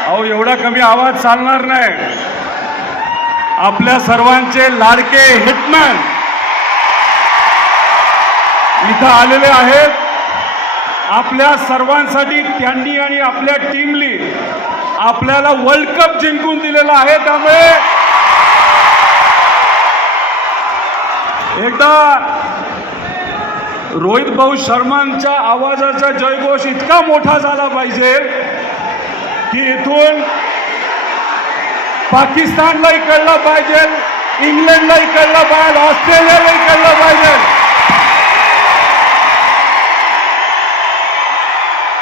अहो एवढा कमी आवाज चालणार नाही. आपल्या सर्वांचे लाडके हिटमॅन इथं आलेले आहेत. आपल्या सर्वांसाठी त्यांनी आणि आपल्या टीमली आपल्याला वर्ल्ड कप जिंकून दिलेला आहे. त्यामुळे एकदा रोहित भाऊ शर्मांच्या आवाजाचा जयघोष इतका मोठा झाला पाहिजे की इथून पाकिस्तानलाही कळलं पाहिजे, इंग्लंडलाही कळलं पाहिजे, ऑस्ट्रेलियालाही कळलं पाहिजे.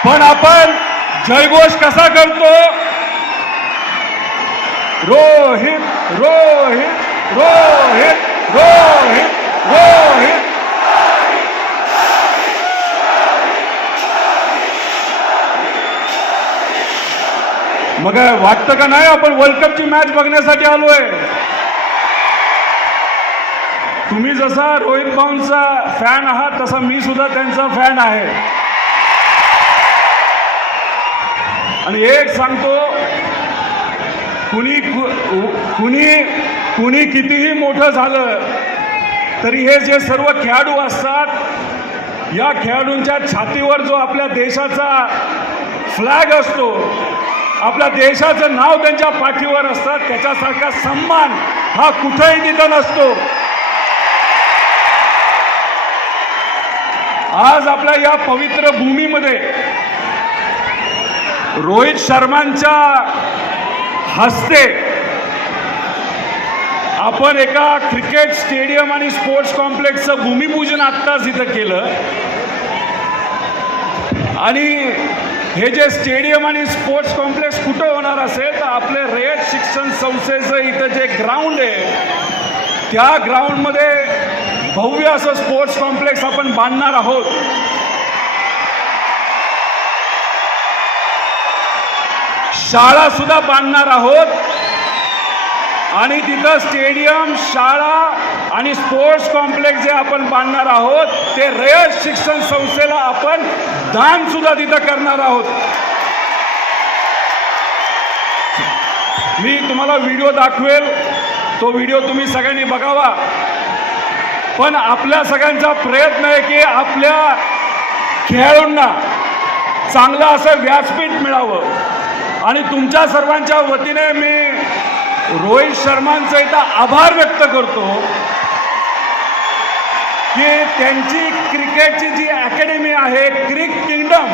पण आपण जयघोष कसा करतो? रोहित रोहित रोहित रोहित रोहित. मग वाटतं का नाही आपण वर्ल्ड कपची मॅच बघण्यासाठी आलोय? तुम्ही जसा रोहित भाऊंचा फॅन आहात तसा मी सुद्धा त्यांचा फॅन आहे. आणि एक सांगतो, कुणी कितीही मोठं झालं तरी हे जे सर्व खेळाडू असतात, या खेळाडूंच्या छातीवर जो आपल्या देशाचा फ्लॅग असतो, आपल्या देशाचं नाव त्यांच्या पाठीवर असतात, त्याच्यासारखा सन्मान हा कुठेही तिथं नसतो. आज आपल्या या पवित्र भूमीमध्ये रोहित शर्मांच्या हस्ते आपण एका क्रिकेट स्टेडियम आणि स्पोर्ट्स कॉम्प्लेक्सचं भूमिपूजन आत्ताच इथं केलं. आणि हे जे स्टेडियम आणि स्पोर्ट्स कॉम्प्लेक्स कुठं होणार असेल तर आपले रयत शिक्षण संस्थेचं इथं जे ग्राउंड आहे त्या ग्राउंडमध्ये भव्य असं स्पोर्ट्स कॉम्प्लेक्स आपण बांधणार आहोत. शाळा सुद्धा बांधणार आहोत. आणि तिथं स्टेडियम, शाळा आणि स्पोर्ट्स कॉम्प्लेक्स जे आपण बांधणार आहोत ते रयत शिक्षण संस्थेला आपण दान सुद्धा तिथं करणार आहोत. मी तुम्हाला व्हिडिओ दाखवेल, तो व्हिडिओ तुम्ही सगळ्यांनी बघावा. पण आपल्या सगळ्यांचा प्रयत्न आहे की आपल्या खेळाडूंना चांगलं असं व्यासपीठ मिळावं. आणि तुमच्या सर्वांच्या वतीने मी रोहित शर्मांचा इथं आभार व्यक्त करतो की त्यांची क्रिकेटची जी अकॅडमी आहे क्रिक किंगडम,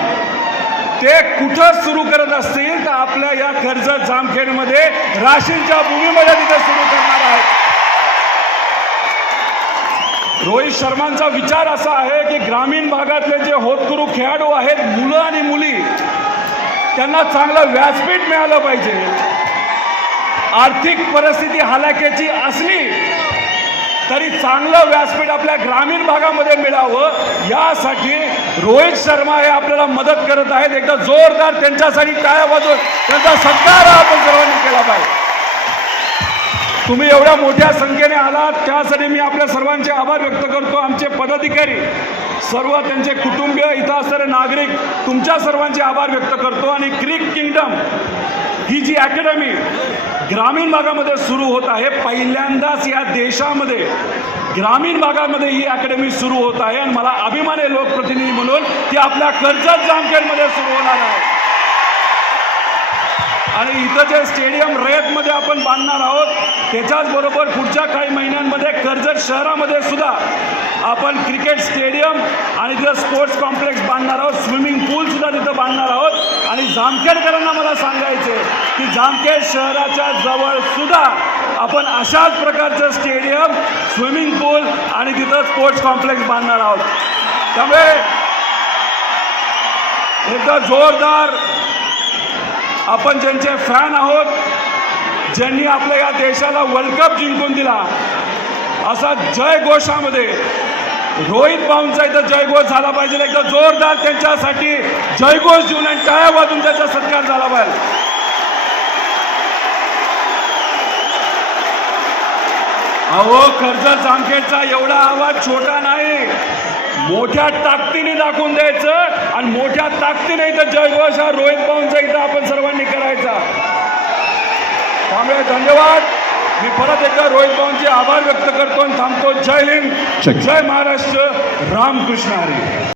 ते कुठं सुरू करत असतील तर आपल्या या कर्जत जामखेडमध्ये राशींच्या भूमीमध्ये तिथे सुरू करणार आहेत. रोहित शर्मांचा विचार असा आहे की ग्रामीण भागातले जे होतकरू खेळाडू आहेत, मुलं आणि मुली, त्यांना चांगलं व्यासपीठ मिळालं पाहिजे. आर्थिक परिस्थिती हलाखीची असली तरी चांगलं व्यासपीठ आपल्या ग्रामीण भागामध्ये मिळावं, यासाठी रोहित शर्मा हे आपल्याला मदत करत आहेत. एकदा जोरदार त्यांच्यासाठी टाळ्या वाजवून त्यांचा सत्कार आपण सर्वांनी केला पाहिजे. तुम्ही एवढ्या मोठ्या संख्येने आलात त्यासाठी मी आपल्या सर्वांचे आभार व्यक्त करतो. आमचे पदाधिकारी, सर्व त्यांचे कुटुंबीय, इथं असणारे नागरिक, तुमच्या सर्वांचे आभार व्यक्त करतो. आणि क्रिक किंगडम ही जी अकॅडमी ग्रामीण भागामध्ये सुरू होत आहे, पहिल्यांदाच या देशामध्ये ग्रामीण भागामध्ये ही अकॅडमी सुरू होत आहे. आणि मला अभिमान आहे लोकप्रतिनिधी म्हणून की आपल्या कर्जत जामखेडमध्ये सुरू होणार आहे. आणि इथं जे स्टेडियम रयतमध्ये आपण बांधणार आहोत त्याच्याच बरोबर पुढच्या काही महिन्यांमध्ये कर्जत शहरामध्ये सुद्धा आपण क्रिकेट स्टेडियम आणि तिथं स्पोर्ट्स कॉम्प्लेक्स बांधणार आहोत. स्विमिंग पूल सुद्धा तिथं बांधणार आहोत. आणि जामखेडकरांना मला सांगायचे की जामखेड शहराच्या जवळ सुद्धा आपण अशाच प्रकारचं स्टेडियम, स्विमिंग पूल आणि तिथं स्पोर्ट्स कॉम्प्लेक्स बांधणार आहोत. त्यामुळे एकदा जोरदार आपण ज्यांचे फॅन आहोत, ज्यांनी आपल्या या देशाला वर्ल्ड कप जिंकून दिला, असा जयघोषामध्ये रोहित भाऊंचा इथं जयघोष झाला पाहिजे. एकदा जोरदार त्यांच्यासाठी जयघोष देऊन आणि टाळ्या वाजून त्याचा सत्कार झाला पाहिजे. अहो कर्जत जामखेडचा एवढा आवाज छोटा नाही, मोठ्या ताकदीने दाखवून द्यायचं आणि मोठ्या ताकदीने इथं जयघोष हा रोहित भाऊंचा इथं आपण सर्वांनी करायचा. त्यामुळे धन्यवाद. मी परत एकदा रोहित पवारांचे आभार व्यक्त करतो आणि थांबतो. जय हिंद, जय महाराष्ट्र, रामकृष्ण हरी.